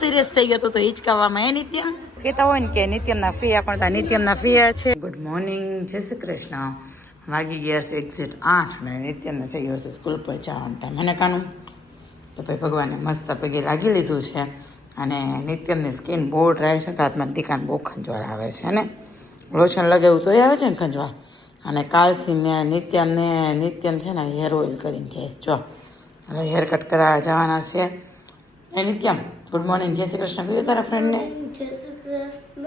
Serious થઈ ગયો તો હિચકાવામાં એ નિત્યમ કહેતા હોય ને કે નિત્યમના ફિયા પણ તા નિત્યમના ફિયા છે. ગુડ મોર્નિંગ જય શ્રી કૃષ્ણ. વાગી ગયા છે એક્ઝેક્ટ આઠ અને નિત્યમને થઈ ગયો છે સ્કૂલ પર જવાનું ટાઈમ અને કાનું? તો ભાઈ ભગવાને મસ્ત પગે લાગી લીધું છે અને નિત્યમની સ્કિન બહુ ડ્રાય છે તો હાથમાં દીકાન બહુ ખંજવાળ આવે છે ને? લોશન લગાવ્યું તોય આવે છે ને ખંજવાળ? અને કાલથી મેં નિત્યમને નિત્યમ છે ને હેર ઓઇલ કરીને જઈશ જો હવે હેર કટ કરાવવા જવાના છે. એ નિત્યમ ગુડ મોર્નિંગ જય શ્રી કૃષ્ણ કહ્યું તારા ફ્રેન્ડને જય શ્રી કૃષ્ણ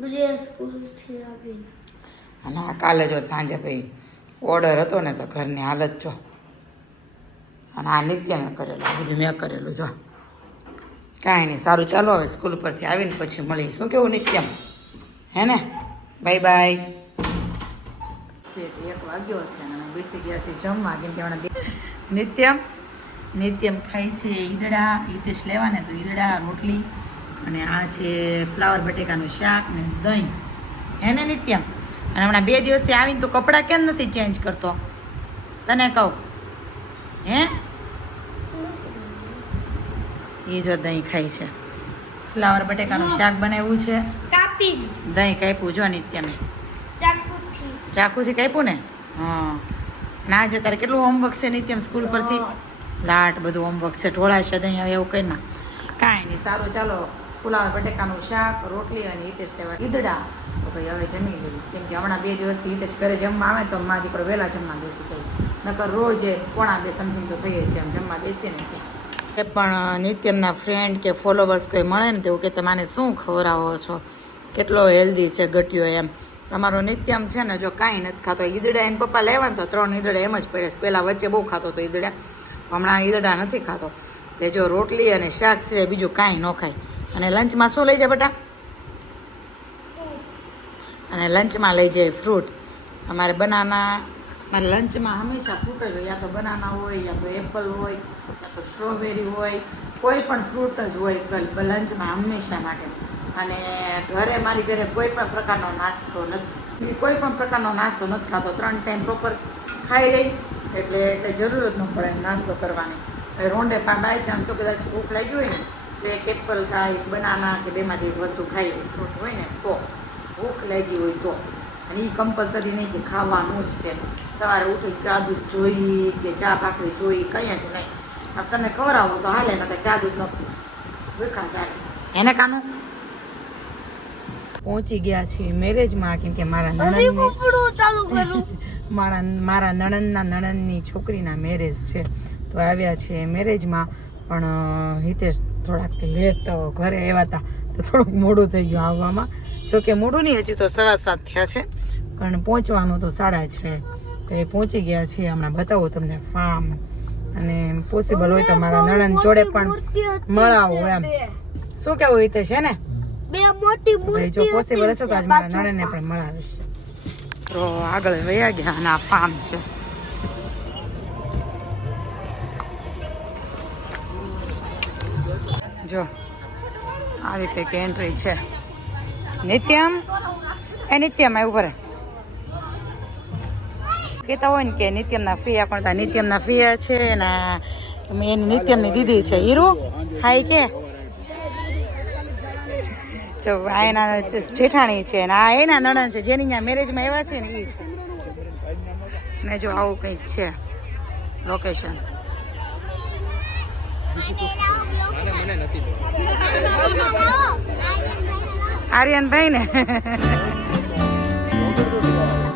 બ્રિયા સ્કૂલથી આવીને અને આ કાલે જો સાંજે ભાઈ ઓર્ડર હતો ને તો ઘરની હાલત જો. અને આ નિત્ય મેં કરેલું આ બધું મેં કરેલું જો. કાંઈ નહીં સારું ચાલો હવે સ્કૂલ પરથી આવીને પછી મળી શું કેવું નિત્યમ? હે ને? Bye bye. એક વાગ્યો છે અને બેસી ગયા છે જમવા કેમ કે નિત્યમ? નિત્યમ ખાય છે ઈદડા હિતેશ લેવા ને તો ઈદડા રોટલી અને આ છે ફ્લાવર બટેકાનું શાક ને દહીં. હે ને નિત્યમ. અને હમણાં બે દિવસથી આવીને તું કપડાં કેમ નથી ચેન્જ કરતો? તને કહું. હે? એ જો દહીં ખાય છે. ફ્લાવર બટેકાનું શાક બનાવ્યું છે. દહીં કાપ્યું જો નિત્યમે. ચાકુથી. ચાકુથી કાપ્યું ને? હા. ના આજે તારે કેટલું હોમવર્ક છે નિત્યમ સ્કૂલ પરથી? લાટ, બધું હોમવર્ક છે. ઢોળા છે દહીં હવે એવું કંઈ ના. કાંઈ નહીં, સારું, ચાલો. પુલાવ, બટેકાનું શાક, રોટલી અને હિતેશ લેવા. ઈદડા. તો ભાઈ હવે જમી લઈએ. કેમ કે હમણાં બે દિવસથી હિતેશ ઘરે જમવા આવે તો મારા દીકરો વહેલા જમવા બેસી જાય. નકર રોજે પોણા બે સમથિંગ તો થઈ જ જાય જમવા બેસીએ ને એ પણ નિત્યમના ફ્રેન્ડ કે ફોલોવર્સ કોઈ મળે ને તેવું કે તમારે શું ખવડાવો છો? કેટલો હેલ્ધી છે ગટ્યો એમ. તમારો નિત્યમ છે ને, જો કાંઈ નથી ખાતો. ઈદડા એને પપ્પા લેવા ને તો ત્રણ ઈદડા એમ જ પડે પહેલાં વચ્ચે બહુ ખાતો હતો ઈદડા. હમણાં ઈદડા નથી ખાતો. તે જો રોટલી અને શાક સિવાય બીજું કાંઈ ન ખાય. અને લંચમાં શું લઈ જાય બેટા? અને લંચમાં લઈ જાય ફ્રૂટ. અમારે બનાના મારે લંચમાં હંમેશા ફ્રૂટ જ હોય. યા તો બનાના હોય, યા તો એપલ હોય, યા તો સ્ટ્રોબેરી હોય, કોઈ પણ ફ્રૂટ જ હોય લંચમાં હંમેશા માટે. અને ઘરે મારી ઘરે કોઈ પણ પ્રકારનો નાસ્તો નથી. કોઈ પણ પ્રકારનો નાસ્તો નથી ખાતો. ત્રણ ટાઈમ પ્રોપર ખાઈ લઈ એટલે એટલે જરૂર જ ન પડે નાસ્તો કરવાની. રોંડે પા બાય ચાન્સ તો કદાચ ભૂખ લાગી હોય ને, તો એક એપલ ખાય, એક બનાના કે બેમાંથી એક વસ્તુ ખાઈ લે ફ્રૂટ હોય ને, તો ભૂખ લાગી હોય તો. અને એ કમ્પલસરી નહીં કે ખાવાનું જ તે સવારે ઉઠી ચા દૂધ જોઈ કે ચા ભાખરી જોઈ, કંઈ જ નહીં. તમે ખવડાવો તો હાલે ને ચા દૂધ ન પીવું ભૂખા ચાલે. એને કાનું? પહોંચી ગયા છીએ મેરેજમાં કેમ કે મારા નણંદ ચાલુ કરું મારા મારા નણંદના નણંદની છોકરીના મેરેજ છે. તો આવ્યા છે મેરેજમાં પણ હિતેશ થોડાક લેટ ઘરે આવ્યા હતા. તો થોડુંક મોડું થઈ ગયું આવવામાં. જોકે મોડું નહીં હજી તો સવા સાત થયા છે. પણ પહોંચવાનું તો સાડા છે. તો એ પહોંચી ગયા છીએ. હમણાં બતાવું તમને ફાર્મ અને પોસિબલ હોય તો મારા નણંદ જોડે પણ મળાવું એમ. શું કેવું હિતેશ છે ને? મોટી ભાઈ જો પોસિબલ હશે તો આજ મારા નણને પણ મળાવીશ. તો આગળ વયા ગયા અને આ ફાર્મ છે. જો આવી કંઈક એન્ટ્રી છે. નિત્યમ? એ નિત્યમ આ કરે કહેતા હોય ને કે નિત્યમના ફિયા પણ ત્યાં નિત્યમના ફિયા છે ને એની નિત્યમની દીદી છે હીરુ. હાય કે? જો, આ એના જેઠાણી છે ને, આ એના નણંદ છે, જેની ત્યાં મેરેજમાં એવા છે ને એ છે. ને જો, આવું કંઈક છે લોકેશન આર્યનભાઈ ને.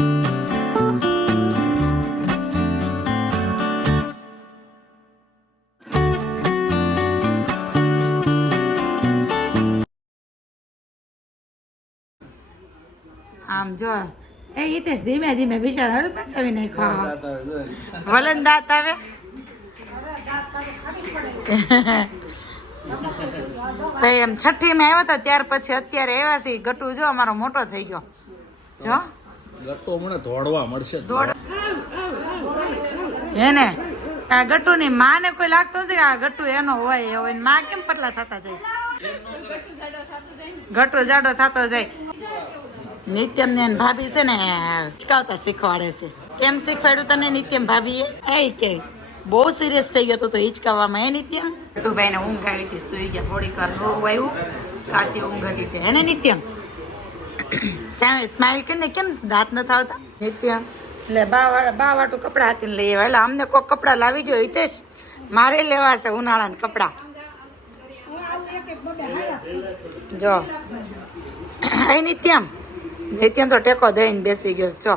આમ જો એ હિતેશ ધીમે ધીમે બિચારા હળ પાછાવી નાખો વલણ દાંત આવે તો એમ છઠ્ઠી માં આવ્યા હતા ત્યાર પછી અત્યારે આવ્યા છે ગટુ જો અમારો મોટો થઈ ગયો. જો. ગટુ મને ધોડવા મળશે હે ને. આ ગટુ ની માં ને કોઈ લાગતું નથી કે આ ગટુ એનો હોય એ હોયમાં કેમ પટલા થતા જાય. ગટુ જાડો થતો જાય. નિત્યમ ને એની ભાભી છે ને હિચકાવતા શીખવાડે છે. કેમ શીખવાડ્યું તને નિત્યમ ભાભીએ? એ કે બહુ સિરિયસ થઈ ગયો હતો તો હિચકાવવામાં એ નિત્યમ? ટુભાઈને ઊંઘ આવી હતી સુઈ ગયા થોડીક વાર રોવું આવ્યું. કાચી ઊંઘ હતી તે. હે નિત્યમ? સ્માઇલ કરીને કેમ દાંત નથી આવતા નિત્યમ એટલે બા બા વાટું કપડાં હાથીને લઈ આવ્યા. એટલે અમને કોઈ કપડાં લાવી જોઈએ હિતેશ. મારે લેવા છે ઉનાળાના કપડાં. જો. એ નિત્યમ. નિત્યમ તો ટેકો દઈને બેસી ગયો છે,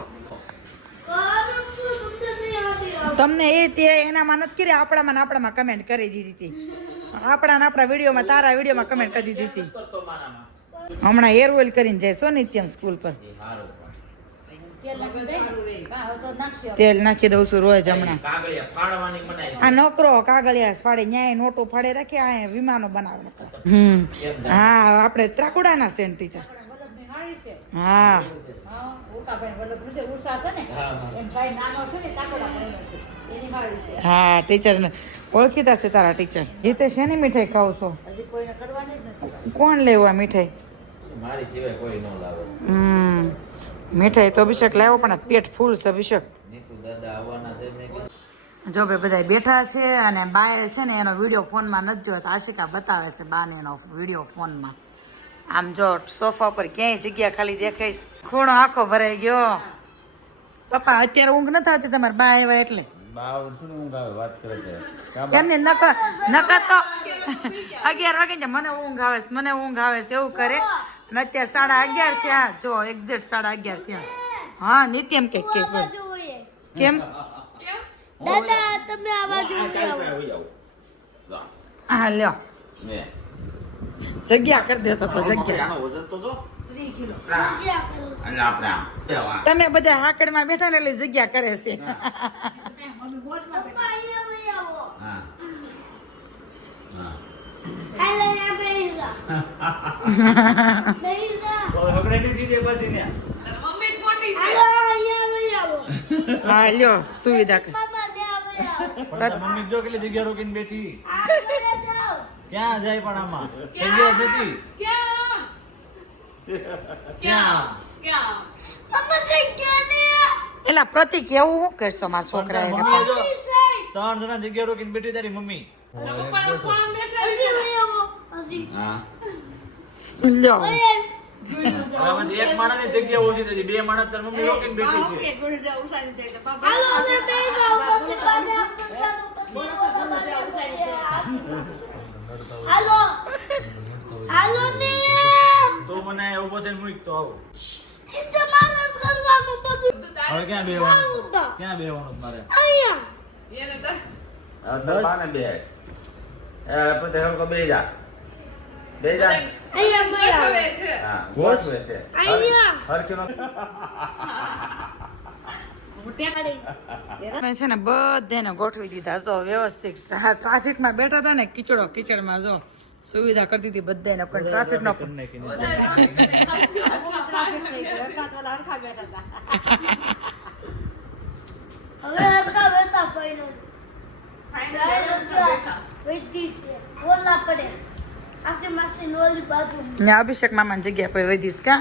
તમને એ તે એનામાં નથી કરી આપણામાં આપણામાં કમેન્ટ કરી દીધી હતી. આપણા આપણા વિડીયોમાં તારા વિડીયોમાં કમેન્ટ કરી દીધી હતી. હમણાં હેર ઓઇલ કરીને જાય છો નિત્યમ સ્કૂલ પર. તેલ નાખી દઉં છું રોજ હમણાં. આ નોકરો કાગળિયા ફાડે ન્યાય નોટો ફાડે રાખે આ વિમાનો બનાવે હમ. હા આપણે ત્રાકુડાના સેન્ટ ટીચર હા. હા ટીચર ને ઓળખીતા છે તારા ટીચર જીતે શેની મીઠાઈ ખાવ છો? કોણ લેવું આ મીઠાઈ? મારી સિવાય કોઈ ન લાવે. હમ. મીઠાઈ તો અભિષેક લાવ્યો પણ પેટ ફૂલ છે અભિષેક. નીકુ દાદા આવવાના છે મેં કીધું. જો ભાઈ બધા બેઠા છે અને બાએ છે ને એનો વીડિયો ફોનમાં નથી જોયો આશિકા બતાવે છે બાને એનો વીડિયો ફોનમાં. આમ જો સોફા પર ક્યાંય જગ્યા ખાલી દેખાઈશ. ખૂણો આખો ભરાઈ ગયો. પપ્પા અત્યારે ઊંઘ નથી આવતી તમારે બા આવ્યા એટલે? બાવ શું ઊંઘ આવે વાત કરે છે. કાં કેમને નક નકર તો અગિયાર વાગે છે મને ઊંઘ આવે છે મને ઊંઘ આવે છે એવું કરે. અને અત્યારે સાડા અગિયાર થયા. જો એક્ઝેક્ટ સાડા અગિયાર થયા. હા નિત્યમ કંઈક કેસ બોલ. કેમ? દાદા તમે આવો. હા લ્યો. જગ્યા કરી દેતો તો જગ્યા. તમે બધા હાકડમાં બેઠા ને એટલે જગ્યા કરે છે. હા. લ્યો સુવિધા મમ્મી જો કેટલી જગ્યા રોકીને બેઠી. ક્યાં જાય પણ આમાં? જગ્યા જતી. ક્યાં? મમ્મા, કંઈ. એલા પ્રતિક એવું શું કહેશો મારા છોકરા સાઈડ. ત્રણ જણા જગ્યા રોકીને બેઠી તારી મમ્મી. હા. એક માણસની જગ્યા ઓછી થઈ બે માણસ તારી મમ્મી રોકીને બેઠી છે. હાલો. હાલો હાલો ને. તો મને ઊભો થઈને મૂક તો આવું. હવે ક્યાં બેવાનું. ક્યાં બેવાનું છે મારે? અહીંયા. બે. એ પછી હલકો બે જા. બે જા. અહીંયા ગયા હા ગોઠવે છે. અહીંયા. હરખ્યો નો છે ને બધાને ગોઠવી દીધા. જો વ્યવસ્થિત. ટ્રાફિકમાં બેઠા હતા ને કિચડો કિચડમાં જો સુવિધા કરી દીધી બધાને પણ બાજુ. ને અભિષેક મામાની જગ્યા પર વધીશ કા?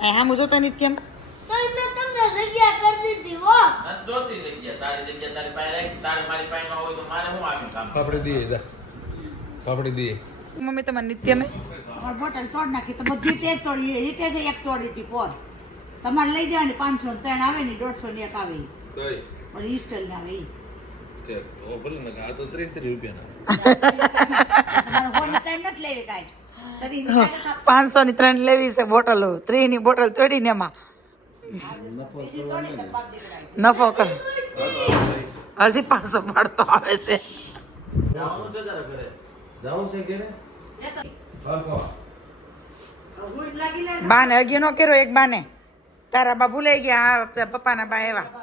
હા હામું જોતો નિત્યમ તો પાપડી દઈએ જા. પાપડી દઈએ. મમ્મી તમારે નિત્ય મે? બોટલ તોડ નાખી તો બધી તે તોડી એ રીતે છે એક તોડી હતી પોર તમારે લઈ જવાની પાંચસો ત્રણ આવે ને દોઢસો ને એક આવે. પણ ઈ સ્ટાઈલ ને આવે. કે તો ભલે ને આ તો ત્રીસ ત્રીસ રૂપિયાના તમારે હોની ત્રણ નથી લેવી કાંઈ. તરી ની કાંઈ નથી પાંચસો ની ત્રણ લેવી છે બોટલો. ત્રીસની બોટલ તોડીને એમાં. નફો કર. હજી પાંચસો પાડતો આવે છે. બાને હગી નો કર્યો, એક બાને. તારા બા ભૂલાઈ ગયા પપ્પાના બા એવા.